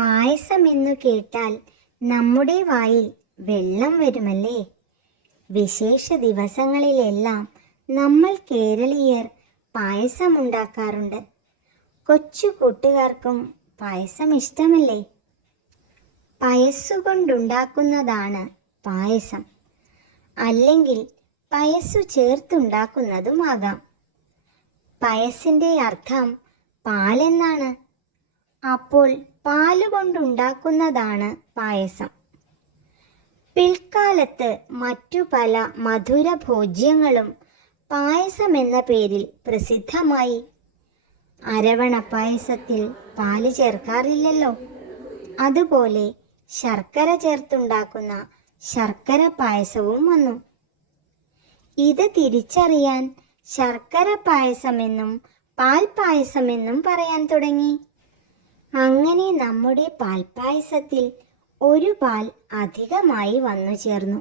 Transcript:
പായസമെന്നു കേട്ടാൽ നമ്മുടെ വായിൽ വെള്ളം വരുമല്ലേ? വിശേഷ ദിവസങ്ങളിലെല്ലാം നമ്മൾ കേരളീയർ പായസമുണ്ടാക്കാറുണ്ട്. കൊച്ചു കൂട്ടുകാർക്കും പായസം ഇഷ്ടമല്ലേ പയസ്സുകൊണ്ടുണ്ടാക്കുന്നതാണ് പായസം. അല്ലെങ്കിൽ പയസ്സു ചേർത്തുണ്ടാക്കുന്നതുമാകാം. പയസിന്റെ അർത്ഥം പാലെന്നാണ്. അപ്പോൾ പാലുകൊണ്ടുണ്ടാക്കുന്നതാണ് പായസം. പിൽക്കാലത്ത് മറ്റു പല മധുര ഭോജ്യങ്ങളും പായസം എന്ന പേരിൽ പ്രസിദ്ധമായി. അരവണ പായസത്തിൽ പാൽ ചേർക്കാറില്ലല്ലോ. അതുപോലെ ശർക്കര ചേർത്തുണ്ടാക്കുന്ന ശർക്കര പായസവും വന്നു. ഇത് തിരിച്ചറിയാൻ ശർക്കര പായസമെന്നും പാൽ പായസമെന്നും പറയാൻ തുടങ്ങി. അങ്ങനെ നമ്മുടെ പാൽപ്പായസത്തിൽ ഒരു പാൽ അധികമായി വന്നു ചേർന്നു